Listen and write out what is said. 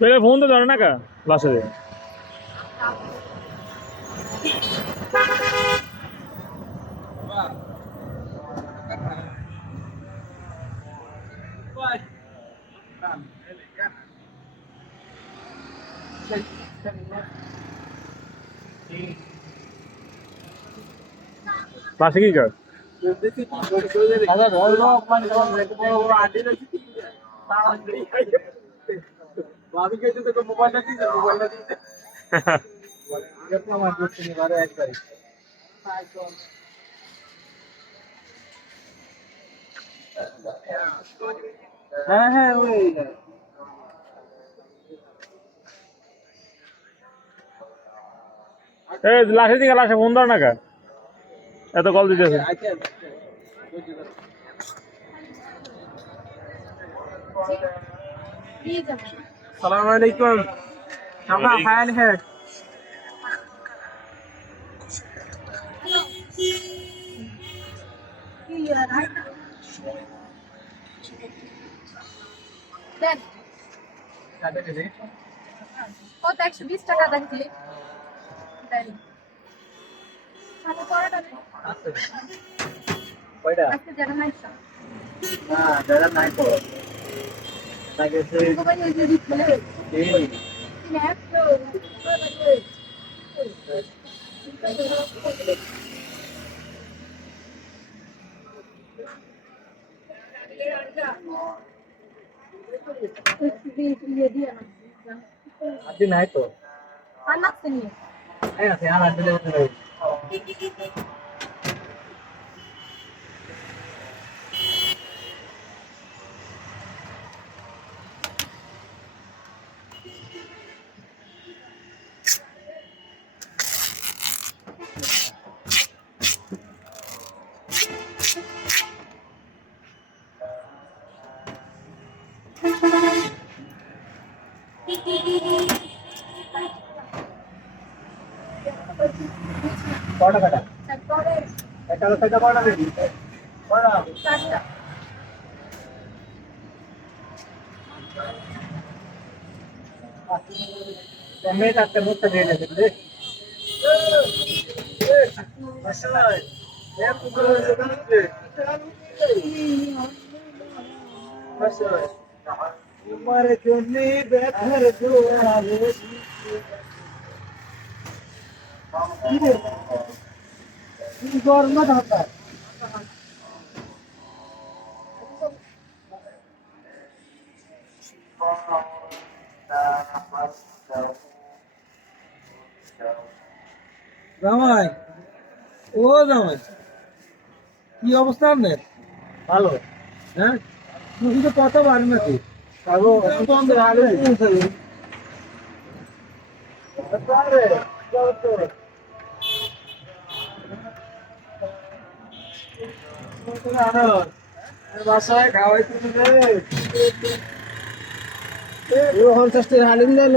मेरे फोन तो धरना का लास्ट दे लास्ट की कर भाभी कहते थे मोबाइल ना दीजिए मोबाइल ना दीजिए कितना मार दोस्त ने मारा एक बार হ্যাঁ হ্যাঁ ওই ए लास्ट दिखे लास्ट फोन धरना का এত কল দিতেছে अस्सलाम वालेकुम क्या हाल है কত 120 টাকা দেখছি দেন সাথে পড়াটা কয়টা আজকে জানা নাই না দাদা নাই তো তাকে সে তো ভাই ওই যে ডিসপ্লে এই স্ন্যাপ তো ये दिया ना আদি নাই তো আনাক নিয়ে এই আছে আর আদি নাই কটা কাটা তারপরে এটা সেটা কটা দিবি কটা চারটা তুমি তাতে মুখটা দিয়ে দিলে আসলে এ পুরো জগতে আসলে তোমার জন্য ব্যথার দোয়ারে গরম হতা জামাই ও জামাই কি অবস্থা আপনার ভালো হ্যাঁ তুমি তো কত বার নাকি ভালো বন্ধ ভালো বাসায় খাওয়াই তুমি 50 টাকা হালিম দিল